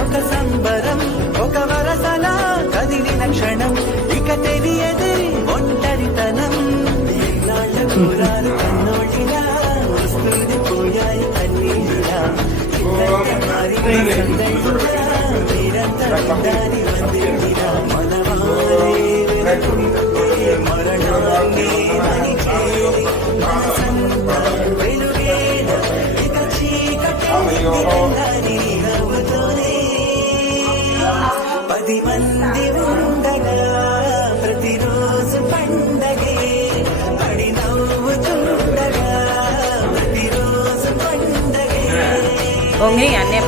ఒక సంబరం ఒక వరసల కదిలిన క్షణం ఇక తెలియదే ఒంటరితనం నాళ్ళ కూరాలు కన్నోటిలా వస్తుంది పోయాయి కన్నీళ్ళ నిరంతరం దాని వందిరా మనవారే మరణాన్ని మణిచేరి మనసంతా వెలుగేన ఇక చీకటి నవ్వుతోనే 10 మంది ఉండగా ప్రతిరోజు పండగే పడి నవ్వుతుండగా ప్రతిరోజు పండగే. ఓంగే అన్నీ